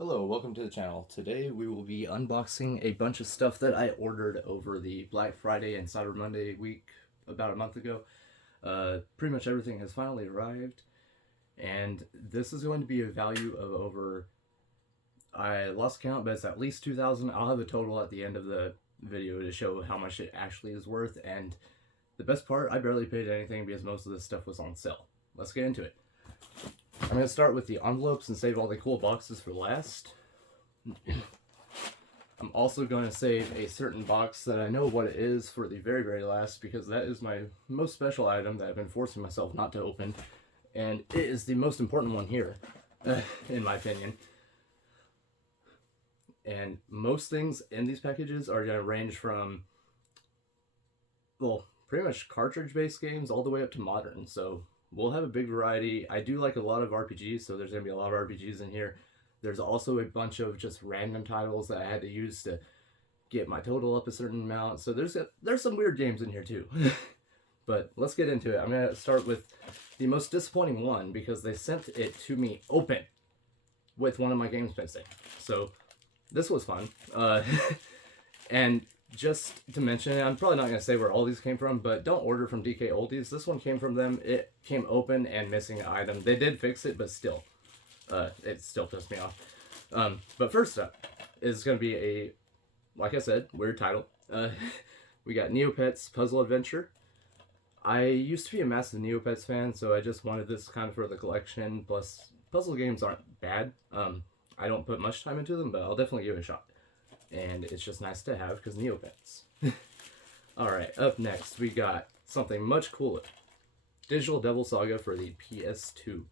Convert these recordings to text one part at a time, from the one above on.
Hello, welcome to the channel. Today we will be unboxing a bunch of stuff that I ordered over the Black Friday and Cyber Monday week about a month ago. Pretty much everything has finally arrived, and this is going to be a value of over, I lost count, but it's at least 2,000. I'll have a total at the end of the video to show how much it actually is worth, and the best part, I barely paid anything because most of this stuff was on sale. Let's get into it. I'm going to start with the envelopes and save all the cool boxes for last. I'm also going to save a certain box that I know what it is for the very, very last, because that is my most special item that I've been forcing myself not to open. And it is the most important one here, in my opinion. And most things in these packages are going to range from, well, pretty much cartridge-based games all the way up to modern. So we'll have a big variety. I do like a lot of RPGs, so there's going to be a lot of RPGs in here. There's also a bunch of just random titles that I had to use to get my total up a certain amount. So there's some weird games in here too. But let's get into it. I'm going to start with the most disappointing one because they sent it to me open with one of my games missing. So this was fun. And just to mention it, I'm probably not going to say where all these came from, but don't order from DK Oldies. This one came from them. It came open and missing an item. They did fix it, but still, it still pissed me off. But first up is going to be a, like I said, weird title. We got Neopets Puzzle Adventure. I used to be a massive Neopets fan, so I just wanted this kind of for the collection. Plus, puzzle games aren't bad. I don't put much time into them, but I'll definitely give it a shot. And it's just nice to have because Neopets. Alright, up next we got something much cooler. Digital Devil Saga for the PS2.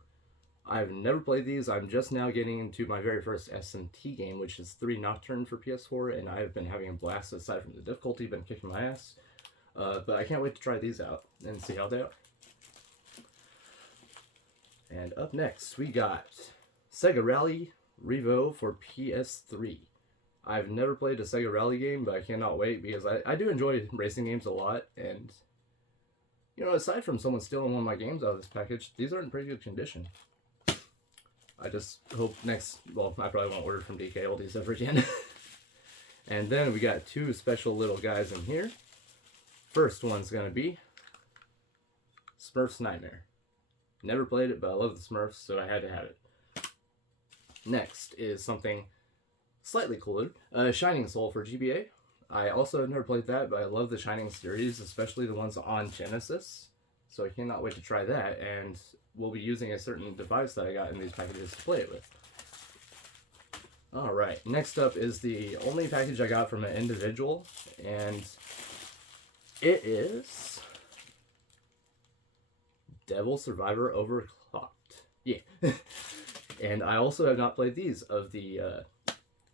I've never played these. I'm just now getting into my very first SMT game, which is 3 Nocturne for PS4, and I've been having a blast aside from the difficulty, been kicking my ass. But I can't wait to try these out and see how they are. And up next we got Sega Rally Revo for PS3. I've never played a Sega Rally game, but I cannot wait because I do enjoy racing games a lot. And, you know, aside from someone stealing one of my games out of this package, these are in pretty good condition. I just hope well, I probably won't order from DK Oldies ever again. And then we got two special little guys in here. First one's going to be Smurfs Nightmare. Never played it, but I love the Smurfs, so I had to have it. Next is something slightly cooler, Shining Soul for GBA. I also have never played that, but I love the Shining series, especially the ones on Genesis. So I cannot wait to try that, and we'll be using a certain device that I got in these packages to play it with. Alright, next up is the only package I got from an individual, and it is Devil Survivor Overclocked. Yeah. And I also have not played these of the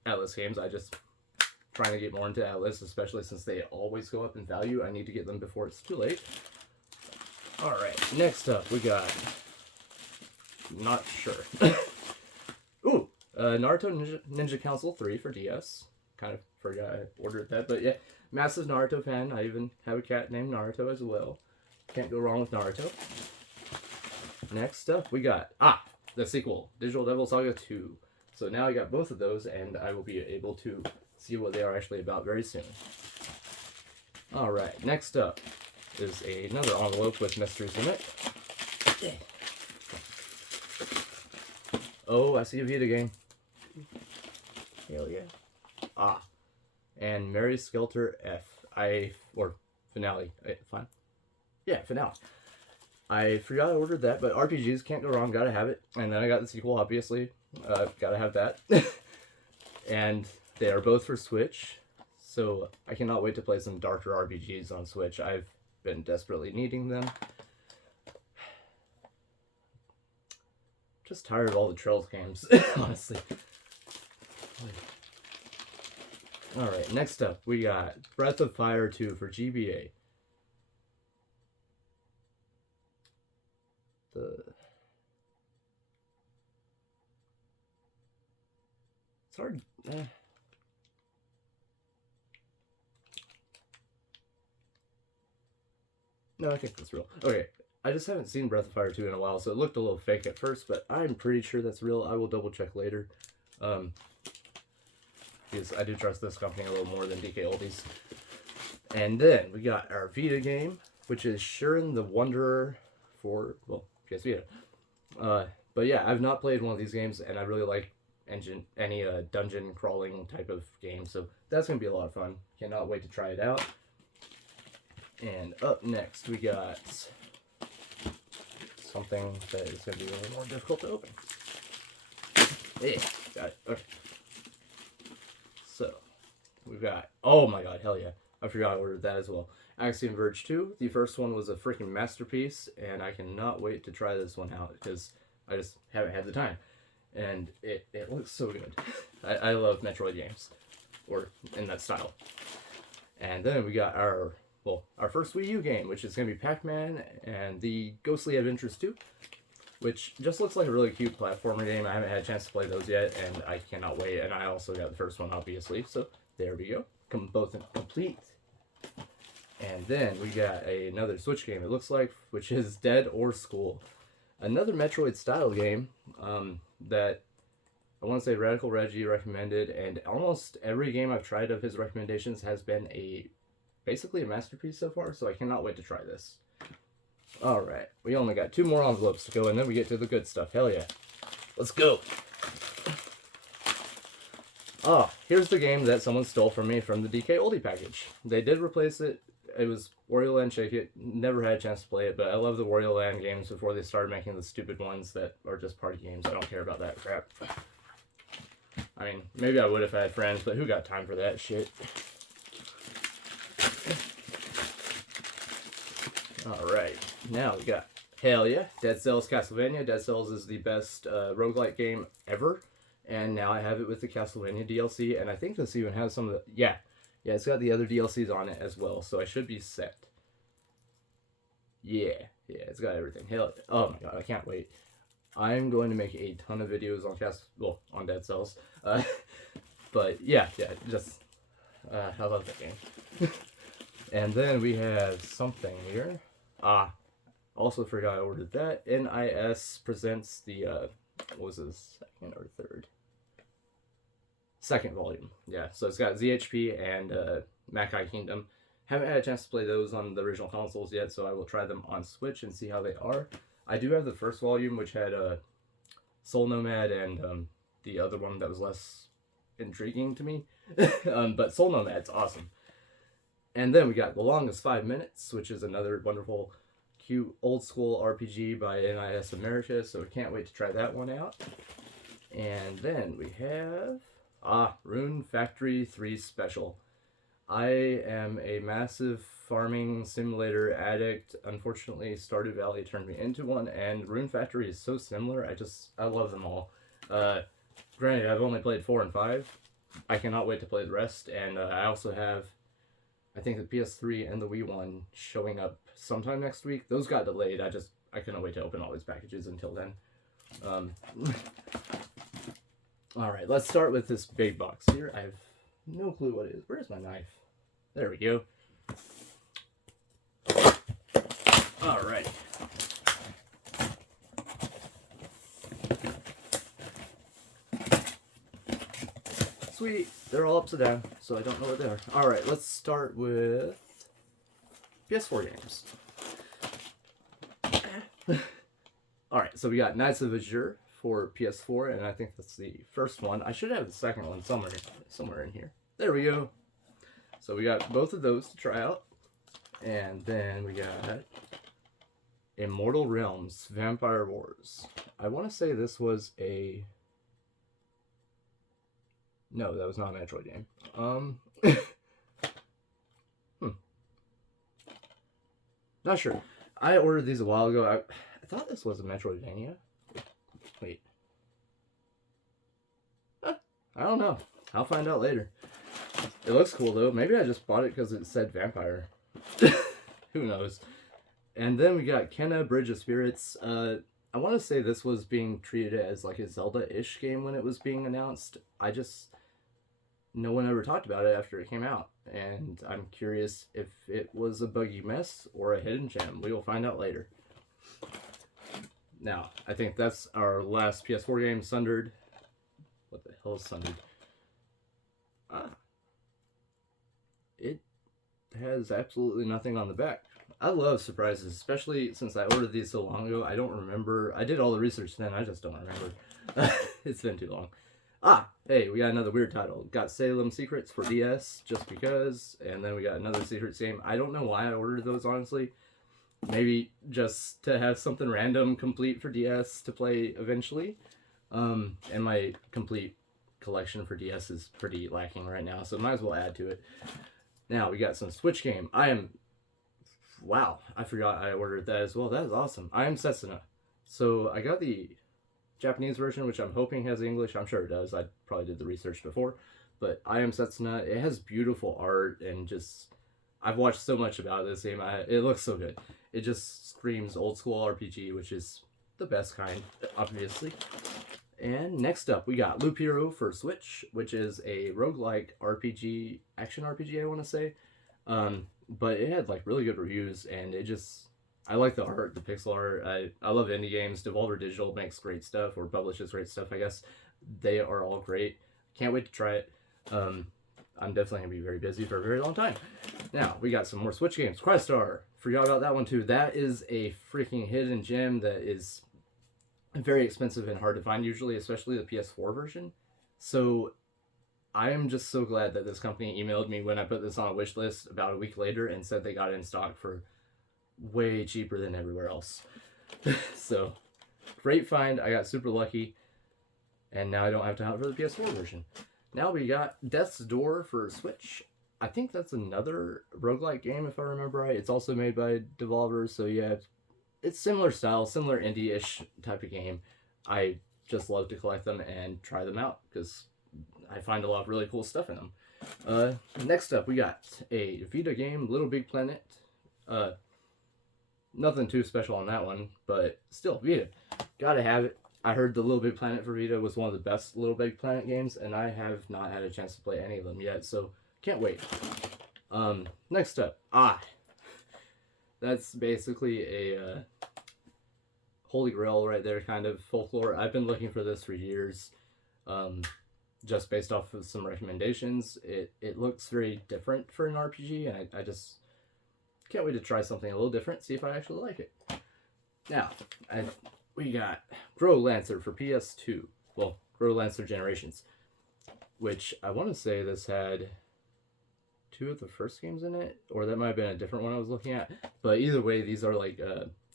Atlas games. I just trying to get more into Atlas, especially since they always go up in value. I need to get them before it's too late. Alright, next up we got, not sure. Ooh, Naruto Ninja Council 3 for DS. Kind of forgot I ordered that, but yeah, massive Naruto fan. I even have a cat named Naruto as well. Can't go wrong with Naruto. Next up we got, the sequel, Digital Devil Saga 2. So now I got both of those, and I will be able to see what they are actually about very soon. Alright, next up is another envelope with mysteries in it. Oh, I see a Vita game. Hell yeah. And Mary Skelter F. Or Finale. Fine. Yeah, Finale. I forgot I ordered that, but RPGs, can't go wrong, gotta have it. And then I got the sequel, obviously. Gotta have that. And they are both for Switch, so I cannot wait to play some darker RPGs on Switch. I've been desperately needing them. Just tired of all the Trails games, honestly. Alright, next up, we got Breath of Fire 2 for GBA. It's hard. No, I think that's real. Okay, I just haven't seen Breath of Fire 2 in a while, so it looked a little fake at first, but I'm pretty sure that's real. I will double check later. Because I do trust this company a little more than DK Oldies. And then we got our Vita game, which is Shuren the Wanderer for, well, PS Vita. But yeah, I've not played one of these games, and I really like any dungeon crawling type of game, so that's going to be a lot of fun. Cannot wait to try it out. And up next, we got something that is going to be a little more difficult to open. Yeah, got it. Okay. So, we've got, oh my god, hell yeah. I forgot I ordered that as well. Axiom Verge 2. The first one was a freaking masterpiece, and I cannot wait to try this one out, because I just haven't had the time. And it looks so good. I love Metroid games, or in that style. And then we got our first Wii U game, which is going to be Pac-Man and the Ghostly Adventures 2, which just looks like a really cute platformer game. I haven't had a chance to play those yet, and I cannot wait. And I also got the first one, obviously, so there we go. Both complete. And then we got another Switch game, it looks like, which is Dead or School. Another Metroid-style game that I want to say Radical Reggie recommended, and almost every game I've tried of his recommendations has been basically a masterpiece so far, so I cannot wait to try this. Alright, we only got 2 more envelopes to go, and then we get to the good stuff. Hell yeah. Let's go! Oh, here's the game that someone stole from me from the DK Oldie package. They did replace it. It was Wario Land Shake It. Never had a chance to play it, but I love the Wario Land games before they started making the stupid ones that are just party games. I don't care about that crap. I mean, maybe I would if I had friends, but who got time for that shit? Alright, now we got, hell yeah, Dead Cells Castlevania. Dead Cells is the best roguelike game ever. And now I have it with the Castlevania DLC, and I think this even has some of the, yeah, it's got the other DLCs on it as well, so I should be set. Yeah, it's got everything. Hell, oh my god, I can't wait. I'm going to make a ton of videos on on Dead Cells. But yeah, just, I love that game. And then we have something here. Also forgot I ordered that. NIS presents the, what was this, second or third? Second volume. Yeah, so it's got ZHP and Makai Kingdom. Haven't had a chance to play those on the original consoles yet, so I will try them on Switch and see how they are. I do have the first volume, which had Soul Nomad and the other one that was less intriguing to me. But Soul Nomad's awesome. And then we got The Longest 5 Minutes, which is another wonderful, cute, old-school RPG by NIS America, so I can't wait to try that one out. And then we have, Rune Factory 3 Special. I am a massive farming simulator addict. Unfortunately, Stardew Valley turned me into one, and Rune Factory is so similar. I love them all. Granted, I've only played 4 and 5. I cannot wait to play the rest, and I also have, I think, the PS3 and the Wii one showing up sometime next week. Those got delayed. I couldn't wait to open all these packages until then. Alright, let's start with this big box here. I have no clue what it is. Where's my knife? There we go. Alright. Sweet. They're all upside down, so I don't know what they are. Alright, let's start with PS4 games. Alright, so we got Knights of Azure for PS4, and I think that's the first one. I should have the second one somewhere in here. There we go. So we got both of those to try out. And then we got Immortal Realms, Vampire Wars. I want to say this was a... No, that was not a Metroid game. Not sure. I ordered these a while ago. I thought this was a Metroidvania. Wait. I don't know. I'll find out later. It looks cool though. Maybe I just bought it because it said vampire. Who knows? And then we got Kenna Bridge of Spirits. I want to say this was being treated as like a Zelda-ish game when it was being announced. No one ever talked about it after it came out. And I'm curious if it was a buggy mess or a hidden gem. We will find out later. Now, I think that's our last PS4 game, Sundered. What the hell is Sundered? It has absolutely nothing on the back. I love surprises, especially since I ordered these so long ago. I don't remember. I did all the research then. I just don't remember. It's been too long. Hey, we got another weird title. Got Salem Secrets for DS, just because. And then we got another Secrets game. I don't know why I ordered those, honestly. Maybe just to have something random complete for DS to play eventually. And my complete collection for DS is pretty lacking right now, so might as well add to it. Now, we got some Switch game. Wow, I forgot I ordered that as well. That is awesome. I Am Setsuna. So, I got the Japanese version, which I'm hoping has English. I'm sure it does. I probably did the research before. But I Am Setsuna, it has beautiful art and just... I've watched so much about this game. It looks so good. It just screams old school RPG, which is the best kind, obviously. And next up, we got Loop Hero for Switch, which is a roguelike RPG, action RPG, I want to say. But it had like really good reviews, and I like the art, the pixel art. I love indie games. Devolver Digital makes great stuff, or publishes great stuff, I guess. They are all great. Can't wait to try it. I'm definitely going to be very busy for a very long time. Now, we got some more Switch games. Crystar. Forgot about that one too. That is a freaking hidden gem that is very expensive and hard to find usually, especially the PS4 version. So I am just so glad that this company emailed me when I put this on a wish list about a week later and said they got it in stock for way cheaper than everywhere else. So great find. I got super lucky, and now I don't have to hunt for the PS4 version. Now we got Death's Door for Switch. I think that's another roguelike game if I remember right. It's also made by Devolver, so yeah, it's similar style, similar indie-ish type of game. I just love to collect them and try them out because I find a lot of really cool stuff in them. Next up, we got a Vita game, Little Big Planet. Nothing too special on that one, but still, Vita. Gotta have it. I heard the Little Big Planet for Vita was one of the best Little Big Planet games, and I have not had a chance to play any of them yet, so can't wait. Next up, that's basically a holy grail right there, kind of folklore. I've been looking for this for years, just based off of some recommendations. It looks very different for an RPG, and I just can't wait to try something a little different, see if I actually like it. Now, we got Grow Lancer for PS2. Well, Grow Lancer Generations, which I want to say this had 2 of the first games in it, or that might have been a different one I was looking at. But either way, these are like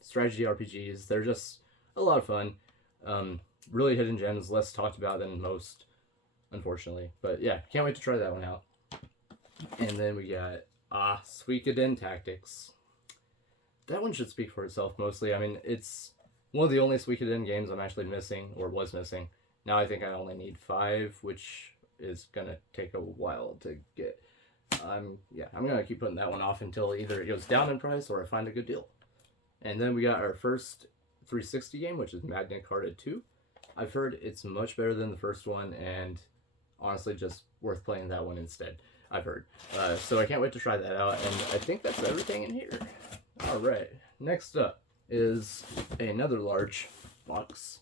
strategy RPGs. They're just a lot of fun. Really hidden gems, less talked about than most, unfortunately. But yeah, can't wait to try that one out. And then we got Suikoden Tactics. That one should speak for itself mostly. I mean, it's one of the only Suikoden games I'm actually missing, or was missing. Now I think I only need 5, which is gonna take a while to get. I'm gonna keep putting that one off until either it goes down in price or I find a good deal. And then we got our first 360 game, which is Magna Carta 2. I've heard it's much better than the first one, and honestly just worth playing that one instead, I've heard. So I can't wait to try that out, and I think that's everything in here. Alright, next up is another large box.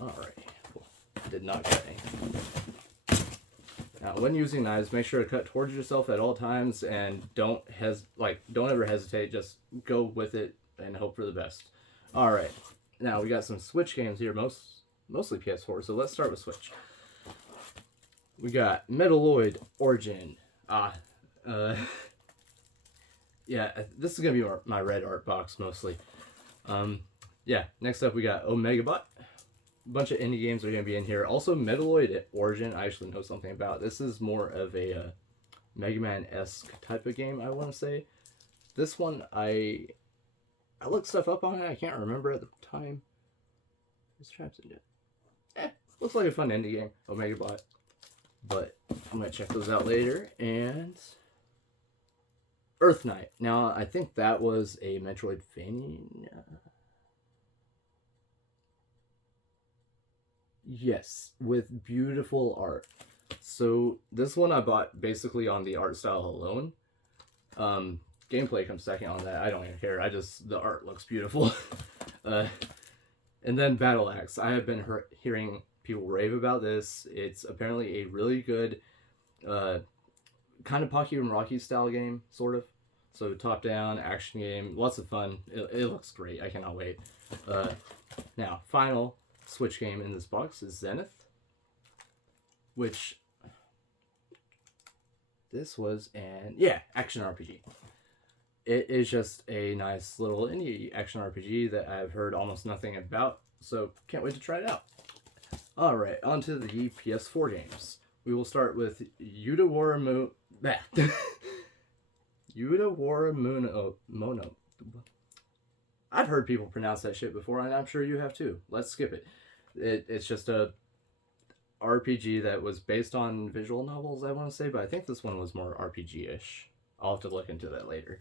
Alright, cool. Did not cut anything. Now, when using knives, make sure to cut towards yourself at all times, and don't ever hesitate. Just go with it and hope for the best. All right, now we got some Switch games here, mostly PS4. So let's start with Switch. We got Metaloid Origin. Yeah, this is gonna be my red art box mostly. Yeah. Next up, we got Omegabot. A bunch of indie games are going to be in here. Also, Metaloid Origin, I actually know something about. This is more of a Mega Man-esque type of game, I want to say. This one, I looked stuff up on it. I can't remember at the time. Who's traps in it? Looks like a fun indie game, Omegabot. But I'm going to check those out later. And Earth Knight. Now, I think that was a Metroidvania. Yes, with beautiful art. So this one I bought basically on the art style alone. Gameplay comes second on that. I don't even care. The art looks beautiful. And then Battle Axe. I have been hearing people rave about this. It's apparently a really good, kind of Pocky and Rocky style game, sort of. So top down action game, lots of fun. It looks great. I cannot wait. Now, final Switch game in this box is Zenith, which this was action RPG. It is just a nice little indie action RPG that I've heard almost nothing about, so can't wait to try it out. Alright, on to the PS4 games. We will start with Mono. I've heard people pronounce that shit before, and I'm sure you have too. Let's skip it. It's just a RPG that was based on visual novels, I want to say, but I think this one was more RPG-ish. I'll have to look into that later.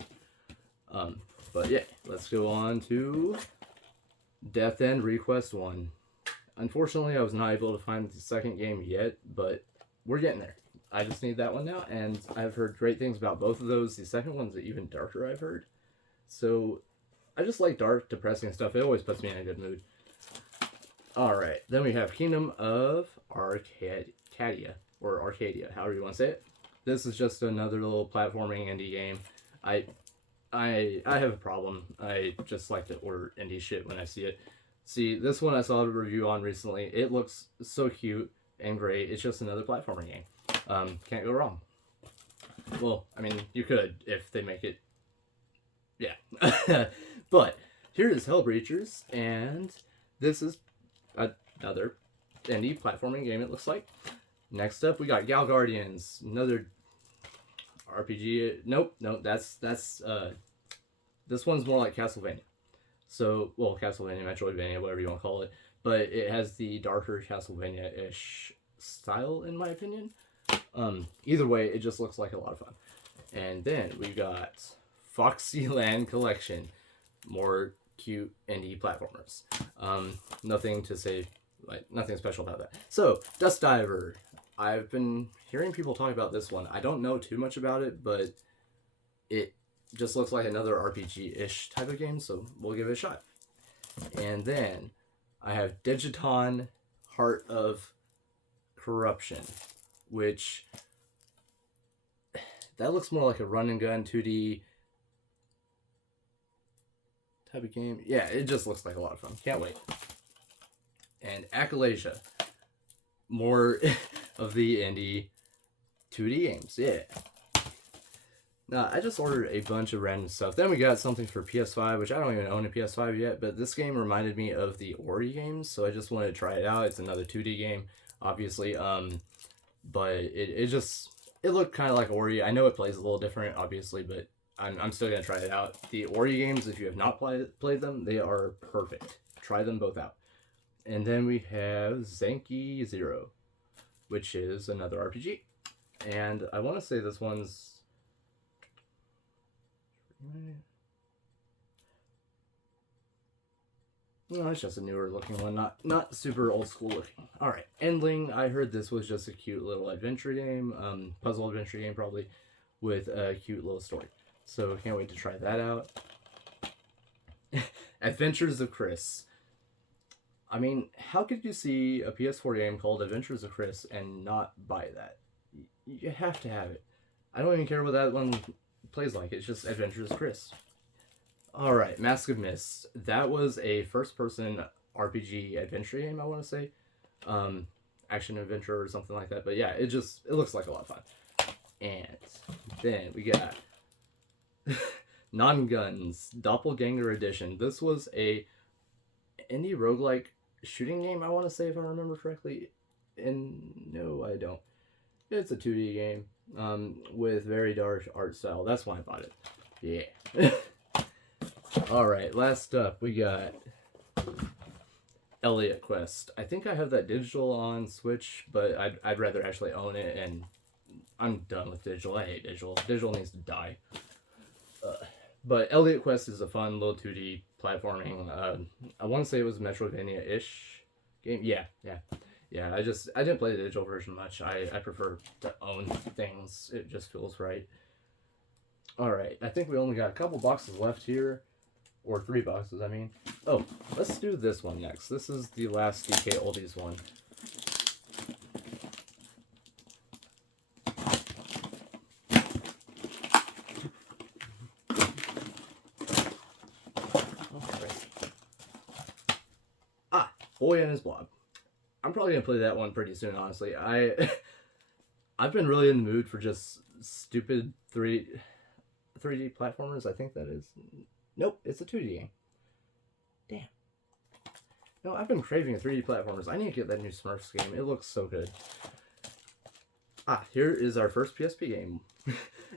But yeah, let's go on to Death End Request 1. Unfortunately, I was not able to find the second game yet, but we're getting there. I just need that one now, and I've heard great things about both of those. The second one's even darker, I've heard. So, I just like dark, depressing stuff. It always puts me in a good mood. Alright, then we have Kingdom of Arcadia, or Arcadia, however you want to say it. This is just another little platforming indie game. I have a problem. I just like to order indie shit when I see it. See, this one I saw a review on recently. It looks so cute and great. It's just another platforming game. Can't go wrong. Well, I mean, you could if they make it. Yeah. But here is Hellbreachers, and this is another indie platforming game, it looks like. Next up, we got Gal Guardians, another RPG. Nope, that's this one's more like Castlevania. So, well, Castlevania, Metroidvania, whatever you want to call it, but it has the darker Castlevania-ish style, in my opinion. Either way, it just looks like a lot of fun. And then we got Foxyland Collection, more cute indie platformers. Nothing to say, like, nothing special about that. So, Dust Diver. I've been hearing people talk about this one. I don't know too much about it, but it just looks like another RPG-ish type of game, so we'll give it a shot. And then I have Digiton Heart of Corruption, which that looks more like a run and gun 2D type of game. Yeah, it just looks like a lot of fun. Can't wait. And Achalasia, more of the indie 2D games. Yeah. Now, I just ordered a bunch of random stuff. Then we got something for PS5, which I don't even own a PS5 yet, but this game reminded me of the Ori games, so I just wanted to try it out. It's another 2D game, obviously, but it looked kind of like Ori. I know it plays a little different, obviously, but I'm still going to try it out. The Ori games, if you have not played them, they are perfect. Try them both out. And then we have Zenki Zero, which is another RPG. And I want to say this one's... No, it's just a newer looking one, not super old school looking. Alright, Endling, I heard this was just a cute little adventure game, puzzle adventure game probably, with a cute little story. So can't wait to try that out. Adventures of Chris. I mean, how could you see a PS4 game called Adventures of Chris and not buy that? You have to have it. I don't even care what that one plays like. It's just Adventures of Chris. Alright, Mask of Mist. That was a first-person RPG adventure game, I want to say. Action adventure or something like that. But yeah, it looks like a lot of fun. And then we got Non-Guns Doppelganger Edition. This was a indie roguelike shooting game, I want to say, if I remember correctly. And no, I don't. It's a 2D game with very dark art style. That's why I bought it. Yeah. Alright, last up we got Elliot Quest. I think I have that digital on Switch, but I'd rather actually own it, and I'm done with digital. I hate digital. Digital needs to die. But Elliot Quest is a fun little 2D platforming. I want to say it was a Metroidvania-ish game. Yeah. I didn't play the digital version much. I prefer to own things. It just feels right. Alright, I think we only got a couple boxes left here. Or 3 boxes, I mean. Oh, let's do this one next. This is the last DK Oldies one. Boy and His Blob. I'm probably gonna play that one pretty soon, honestly. I've been really in the mood for just stupid 3D platformers. I think that is. Nope, it's a 2D game. Damn. No, I've been craving 3D platformers. I need to get that new Smurfs game. It looks so good. Here is our first PSP game.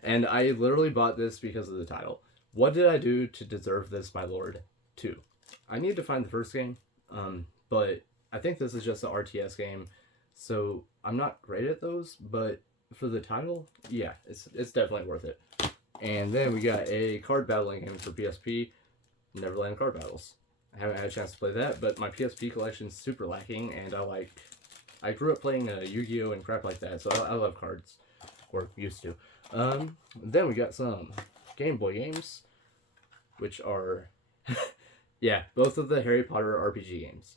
And I literally bought this because of the title. What did I do to deserve this, my lord? 2. I need to find the first game. But I think this is just an RTS game, so I'm not great at those, but for the title, yeah, it's definitely worth it. And then we got a card battling game for PSP, Neverland Card Battles. I haven't had a chance to play that, but my PSP collection is super lacking, and I grew up playing Yu-Gi-Oh! And crap like that, so I love cards, or used to. Then we got some Game Boy games, which are, yeah, both of the Harry Potter RPG games,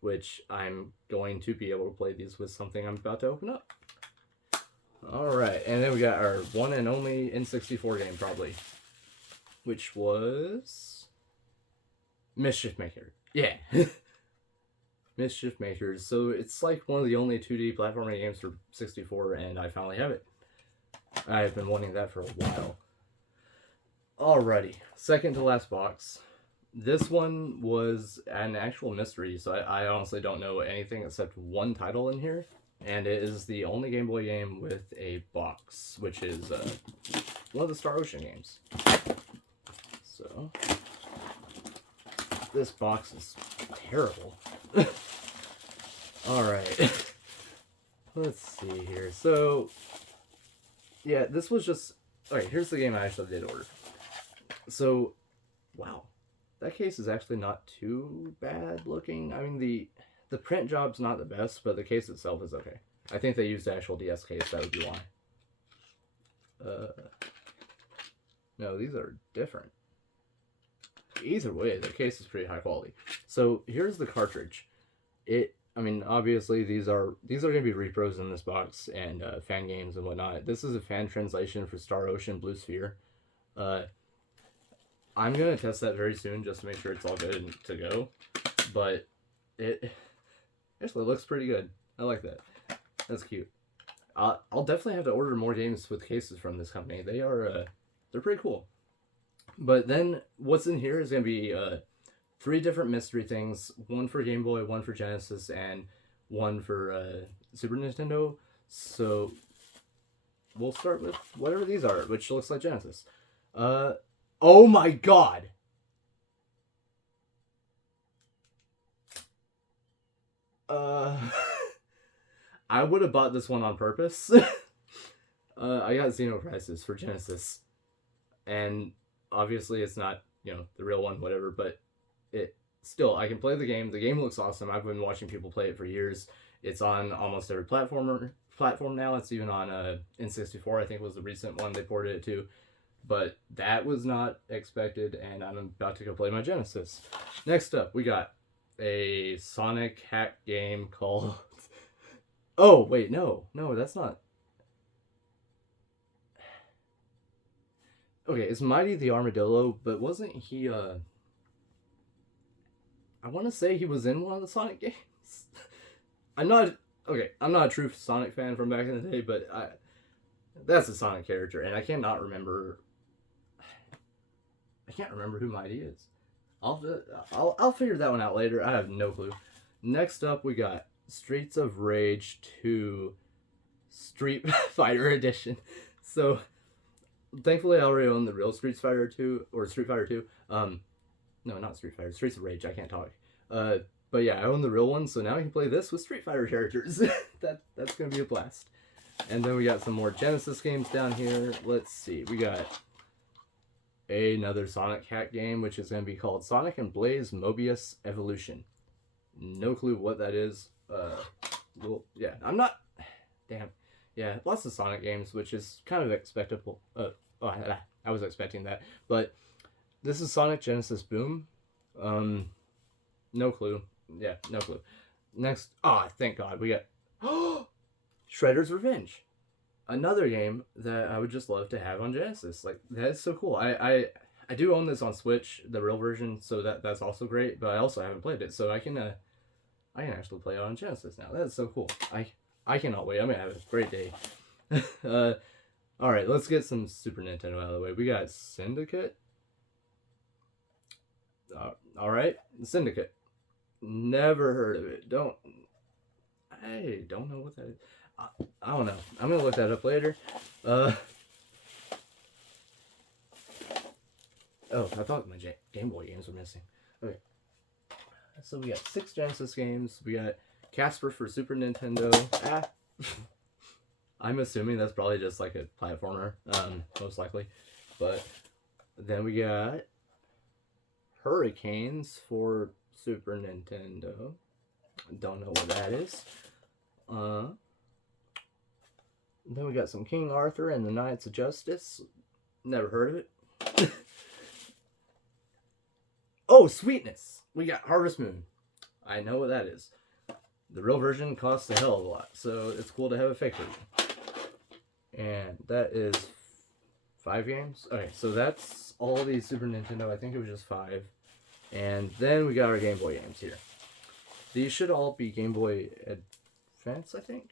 which I'm going to be able to play these with something I'm about to open up. Alright, and then we got our one and only N64 game, probably, which was Mischief Maker. Yeah. Mischief Makers. So it's like one of the only 2D platforming games for 64, and I finally have it. I've been wanting that for a while. Alrighty, second to last box. This one was an actual mystery, so I honestly don't know anything except one title in here, and it is the only Game Boy game with a box, which is one of the Star Ocean games. So, this box is terrible. Alright, let's see here. So, yeah, this was just... Okay, here's the game I actually did order. So, wow. That case is actually not too bad looking. I mean, the print job's not the best, but the case itself is okay. I think they used the actual DS case, that would be why. No, these are different. Either way, the case is pretty high quality. So, here's the cartridge. I mean, obviously, these are going to be repros in this box, and fan games and whatnot. This is a fan translation for Star Ocean Blue Sphere. I'm going to test that very soon just to make sure it's all good to go. But it actually looks pretty good. I like that. That's cute. I'll definitely have to order more games with cases from this company. They're pretty cool. But then what's in here is going to be 3 different mystery things. One for Game Boy, one for Genesis, and one for Super Nintendo. So we'll start with whatever these are, which looks like Genesis. Oh my god! I would have bought this one on purpose. I got Xenocrisis for Genesis. And obviously it's not, the real one, whatever, but still, I can play the game. The game looks awesome. I've been watching people play it for years. It's on almost every platform now. It's even on N64, I think was the recent one they ported it to. But that was not expected, and I'm about to go play my Genesis. Next up, we got a Sonic hack game called... Oh, wait, no, that's not... Okay, it's Mighty the Armadillo, but wasn't he, I want to say he was in one of the Sonic games. I'm not a true Sonic fan from back in the day, but that's a Sonic character, and I can't remember who Mighty is. I'll figure that one out later. I have no clue. Next up, we got Streets of Rage 2 Street Fighter Edition. So, thankfully, I already own the real Street Fighter 2, or Street Fighter 2. No, not Street Fighter. Streets of Rage. I can't talk. But yeah, I own the real one, so now I can play this with Street Fighter characters. That's gonna be a blast. And then we got some more Genesis games down here. Let's see. We got another Sonic hack game, which is going to be called Sonic and Blaze Mobius Evolution. No clue what that is. Well, yeah, I'm not... Damn. Yeah, lots of Sonic games, which is kind of expectable. I was expecting that. But This is Sonic Genesis Boom. No clue. Yeah, no clue. Next, thank God, we got Shredder's Revenge, another game that I would just love to have on Genesis. Like, that's so cool. I do own this on Switch, the real version, so that's also great. But I also haven't played it, so I can actually play it on Genesis now. That's so cool. I cannot wait. I'm gonna have a great day. All right, let's get some Super Nintendo out of the way. We got Syndicate. All right, Syndicate. Never heard of it. I don't know what that is. I don't know. I'm gonna look that up later. Oh, I thought my Game Boy games were missing. Okay, so we got 6 Genesis games. We got Casper for Super Nintendo. I'm assuming that's probably just like a platformer, most likely. But then we got Hurricanes for Super Nintendo. Don't know what that is. Then we got some King Arthur and the Knights of Justice. Never heard of it. Oh, Sweetness. We got Harvest Moon. I know what that is. The real version costs a hell of a lot, so it's cool to have a fake version. And that is 5 games. Okay, so that's all the Super Nintendo. I think it was just 5. And then we got our Game Boy games here. These should all be Game Boy Advance, I think.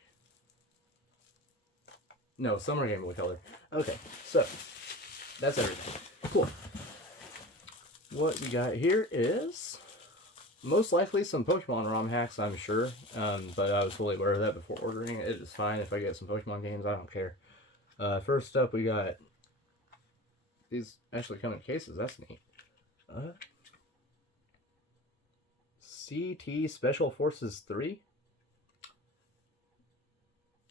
No, some are Game Boy Color. Okay, so that's everything. Cool. What we got here is most likely some Pokemon ROM hacks, I'm sure. But I was fully aware of that before ordering it. It is fine if I get some Pokemon games. I don't care. First up, we got these actually come in cases. That's neat. CT Special Forces 3.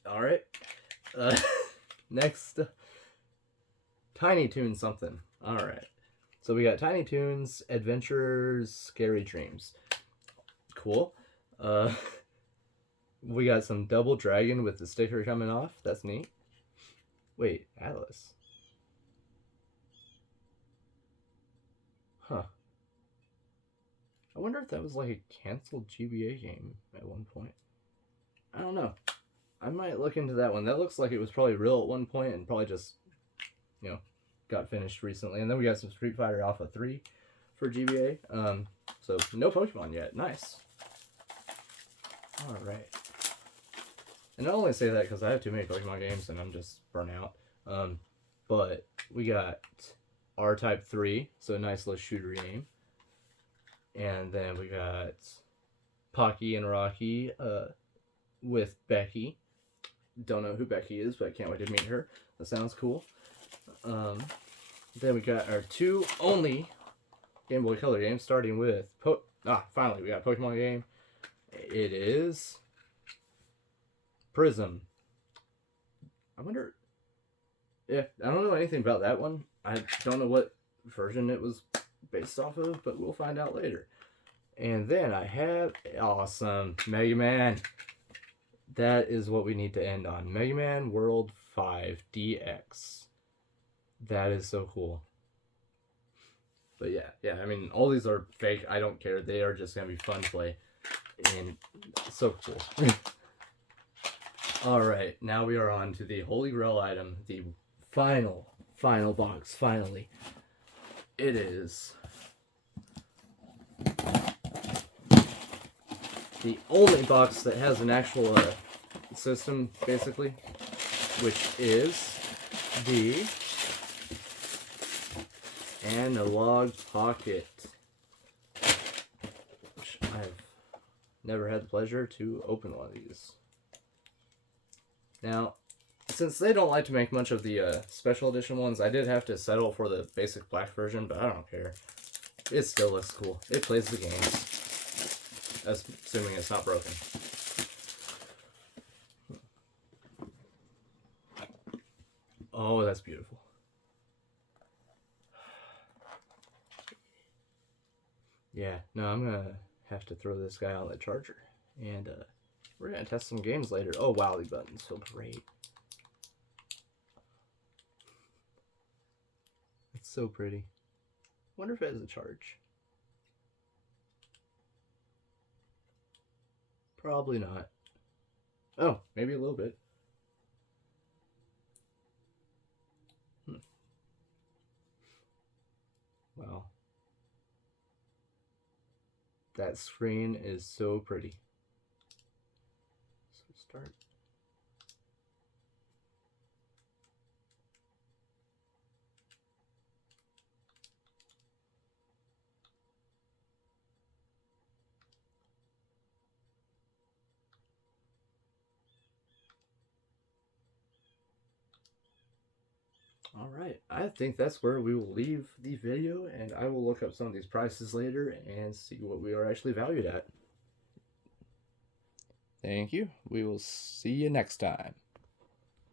All right. Next, Tiny Toons something. All right. So we got Tiny Toons Adventures Scary Dreams. Cool. We got some Double Dragon with the sticker coming off. That's neat. Wait, Atlas. Huh. I wonder if that was like a canceled GBA game at one point. I don't know. I might look into that one. That looks like it was probably real at one point and probably just, got finished recently. And then we got some Street Fighter Alpha 3 for GBA. So no Pokemon yet. Nice. All right. And I only say that because I have too many Pokemon games and I'm just burnt out. But we got R-Type 3, so a nice little shooter game. And then we got Pocky and Rocky with Becky. Don't know who Becky is, but I can't wait to meet her. That sounds cool. Then we got our 2 only Game Boy Color games, starting with finally we got a Pokemon game. It is Prism. I wonder. Yeah, I don't know anything about that one. I don't know what version it was based off of, but we'll find out later. And then I have awesome Mega Man. That is what we need to end on. Mega Man World 5 DX. That is so cool. But yeah, I mean, all these are fake. I don't care. They are just going to be fun to play. And so cool. Alright, now we are on to the Holy Grail item. The final box, finally. It is the only box that has an actual system, basically, which is the Analog Pocket, which I've never had the pleasure to open one of these. Now, since they don't like to make much of the special edition ones, I did have to settle for the basic black version, but I don't care. It still looks cool. It plays the games. Assuming it's not broken. Oh, that's beautiful. Yeah, no, I'm gonna have to throw this guy on the charger. And we're gonna test some games later. Oh wow, the buttons feel great. It's so pretty. Wonder if it has a charge. Probably not. Oh, maybe a little bit. Wow. That screen is so pretty. So start. All right, I think that's where we will leave the video, and I will look up some of these prices later and see what we are actually valued at. Thank you. We will see you next time.